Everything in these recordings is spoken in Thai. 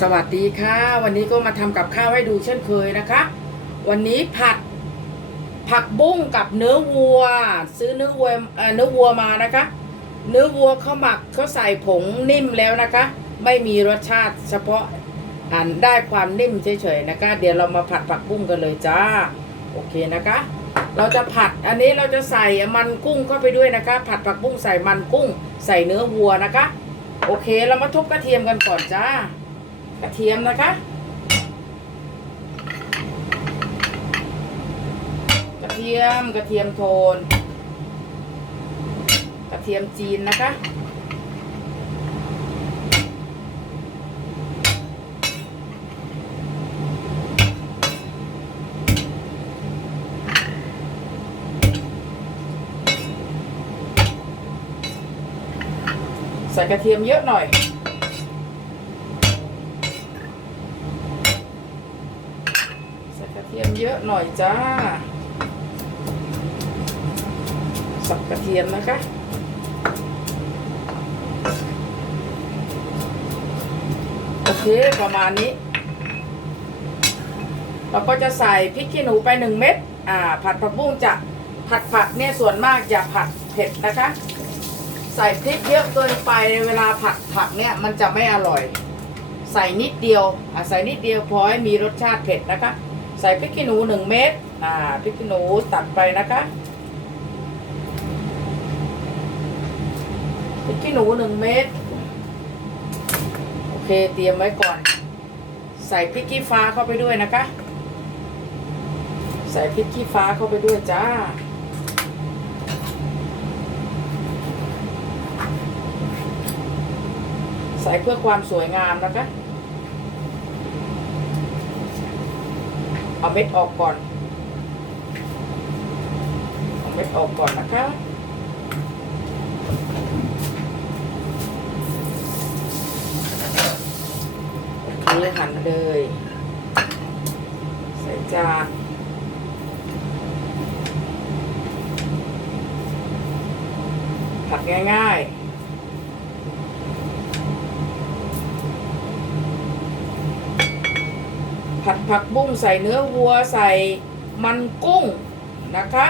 สวัสดีค่ะ วันนี้ก็มาทำกับข้าวให้ดูเช่นเคยนะคะ วันนี้ผัดผักบุ้งกับเนื้อวัว ซื้อเนื้อวัวเอ่อเนื้อวัวมานะคะ เนื้อวัวเขาหมักเขาใส่ผงนิ่มแล้วนะคะ ไม่มีรสชาติเฉพาะอันได้ความนิ่มเฉยๆนะคะ เดี๋ยวเรามาผัดผักบุ้งกันเลยจ้าโอเคนะคะ เราจะผัดอันนี้เราจะใส่มันกุ้งเข้าไปด้วยนะคะ ผัดผักบุ้งใส่มันกุ้ง ใส่เนื้อวัวนะคะ โอเคเรามาทุบกระเทียมกันก่อนจ้า กระเทียมนะคะ กระเทียมกระเทียมโทน กระเทียมจีนนะคะใส่กระเทียมเยอะหน่อย ใส่กระ เยมเยอะหน่อยจ้า สับกระเทียมนะคะ โอเคประมาณนี้ เราก็จะใส่พริกขี้หนูไปหนึ่งเม็ด อ่า ผัดผักบุ้งจะผัดผักเนี่ยส่วนมากอย่าผัดเผ็ดนะคะ ใส่พริกเยอะเกินไปเวลาผัดผักเนี่ยมันจะไม่อร่อย ใส่นิดเดียวอะใส่นิดเดียวพอให้มีรสชาติเผ็ดนะคะ ใส่พริกขี้หนูหนึ่งเม็ดอ่าพริกขี้หนูตัดไปนะคะพริกขี้หนูหนึ่งเม็ดโอเคเตรียมไว้ก่อน ใส่พริกขี้ฟ้าเข้าไปด้วยนะคะ ใส่พริกขี้ฟ้าเข้าไปด้วยจ้าใส่เพื่อความสวยงามนะคะ เอาเม็ดออกก่อนเอาเม็ดออกก่อนนะคะโอเคหั่นเลย ใส่จานผัดง่ายๆ ผัดผักบุ้งใส่เนื้อวัวใส่มันกุ้งนะคะ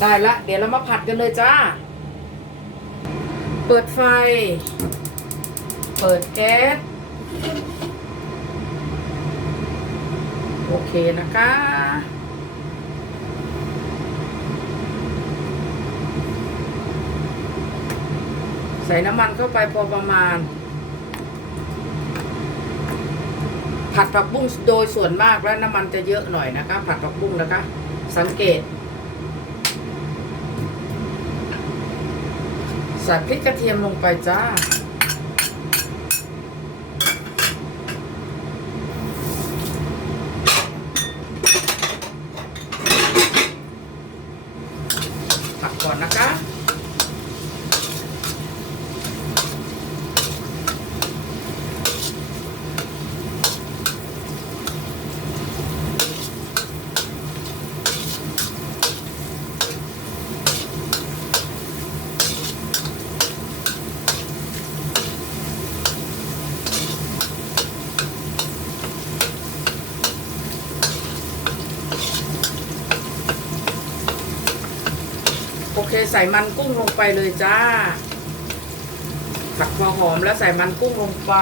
ได้ละ เดี๋ยวเรามาผัดกันเลยจ้า เปิดไฟ เปิดแก๊ส โอเคนะคะ ใส่น้ำมันเข้าไปพอประมาณ ผัดผักบุ้งโดยส่วนมากแล้วน้ำมันจะเยอะหน่อยนะคะ ผัดผักบุ้งนะคะ สังเกตใส่พริกกระเทียมลงไปจ้า โอเคใส่มันกุ้งลงไปเลยจ้าผัดพอหอมแล้วใส่มันกุ้งลงไป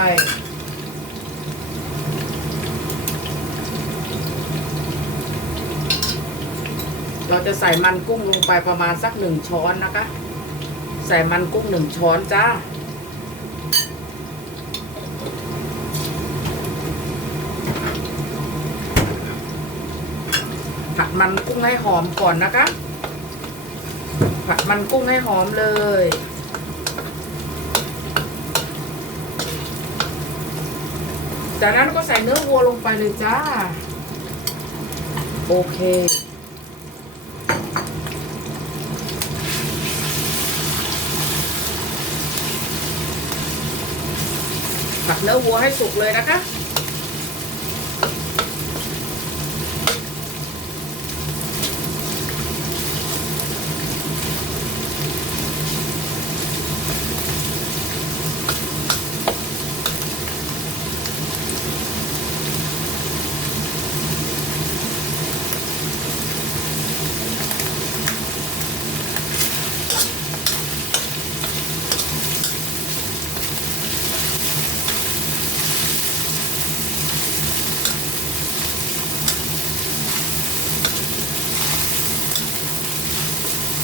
เราจะใส่มันกุ้งลงไปประมาณสักหนึ่งช้อนนะคะ ใส่มันกุ้งหนึ่งช้อนจ้าผัดมันกุ้งให้หอมก่อนนะคะ ผัดมันกุ้งให้หอมเลย จากนั้นก็ใส่เนื้อวัวลงไปเลยจ้า โอเคผัดเนื้อวัวให้สุกเลยนะคะ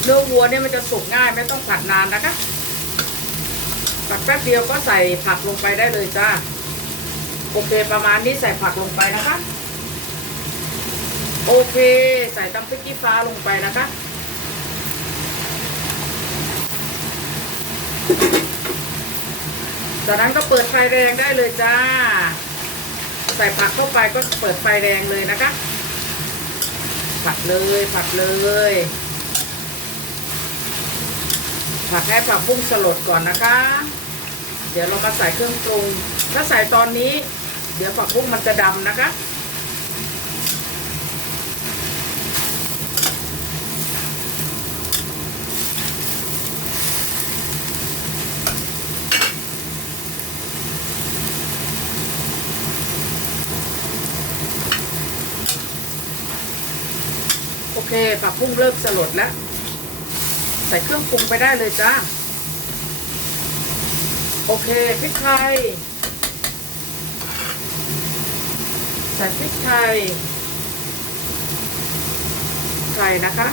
นื้อวัวเนี่ยมันจะสุกง่ายไม่ต้องผัดนานนะคะผัดแป๊บเดียวก็ใส่ผักลงไปได้เลยจ้าโอเคประมาณนี้ใส่ผักลงไปนะคะ โอเค ใส่ตำพริกขี้ฟ้าลงไปนะคะจากนั้นก็เปิดไฟแรงได้เลยจ้า ใส่ผักเข้าไปก็เปิดไฟแรงเลยนะคะ ผัดเลยผัดเลย ผัดให้ผักบุ้งสลดก่อนนะคะ เดี๋ยวเรามาใส่เครื่องปรุง ถ้าใส่ตอนนี้ เดี๋ยวผักบุ้งมันจะดำนะคะโอเคผักบุ้งเริ่มสลดแล้ว ใส่เครื่องปรุงไปได้เลยจ้า โอเคพริกไทย ใส่พริกไทยไข่นะคะ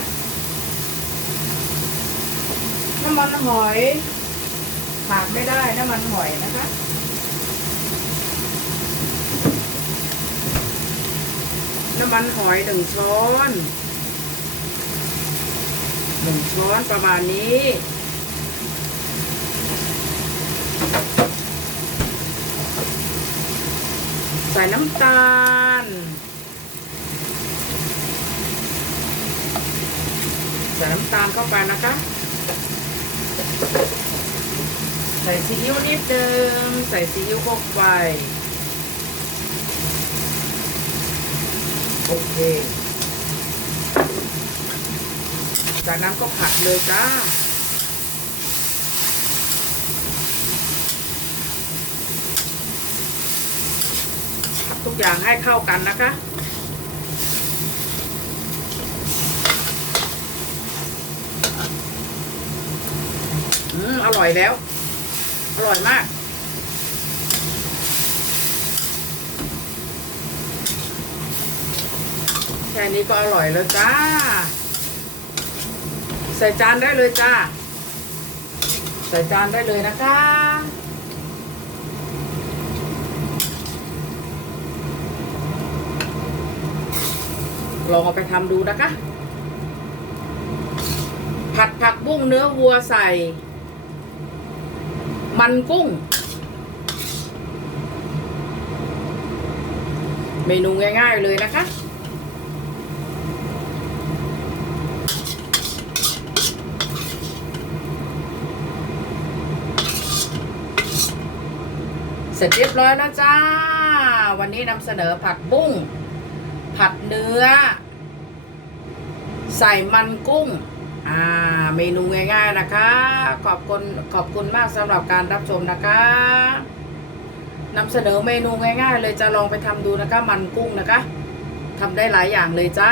น้ำมันหอยขาดไม่ได้น้ำมันหอยนะคะน้ำมันหอยหนึ่งช้อน หนึ่งช้อนประมาณนี้ใส่น้ำตาล ใส่น้ำตาลเข้าไปนะคะ ใส่ซีอิ๊วนิดนึงใส่ซีอิ๊วเข้าไป โอเค จากนั้นก็ผัดเลยจ้าผัดทุกอย่างให้เข้ากันนะคะอืมอร่อยแล้ว อร่อยมากแค่นี้ก็อร่อยแล้วจ้า ใส่จานได้เลยจ้า ใส่จานได้เลยนะคะ ลองเอาไปทำดูนะคะ ผัดผักบุ้งเนื้อวัวใส่ มันกุ้ง เมนูง่ายๆเลยนะคะ ร็จเรียบร้อยแล้วจ้า วันนี้นำเสนอผัดบุ้ง ผัดเนื้อ ใส่มันกุ้ง อ่า เมนูง่ายๆนะคะ ขอบคุณขอบคุณมากสำหรับการรับชมนะคะนำเสนอเมนูง่ายๆ เลยจะลองไปทำดูนะคะ มันกุ้งนะคะทำได้หลายอย่างเลยจ้า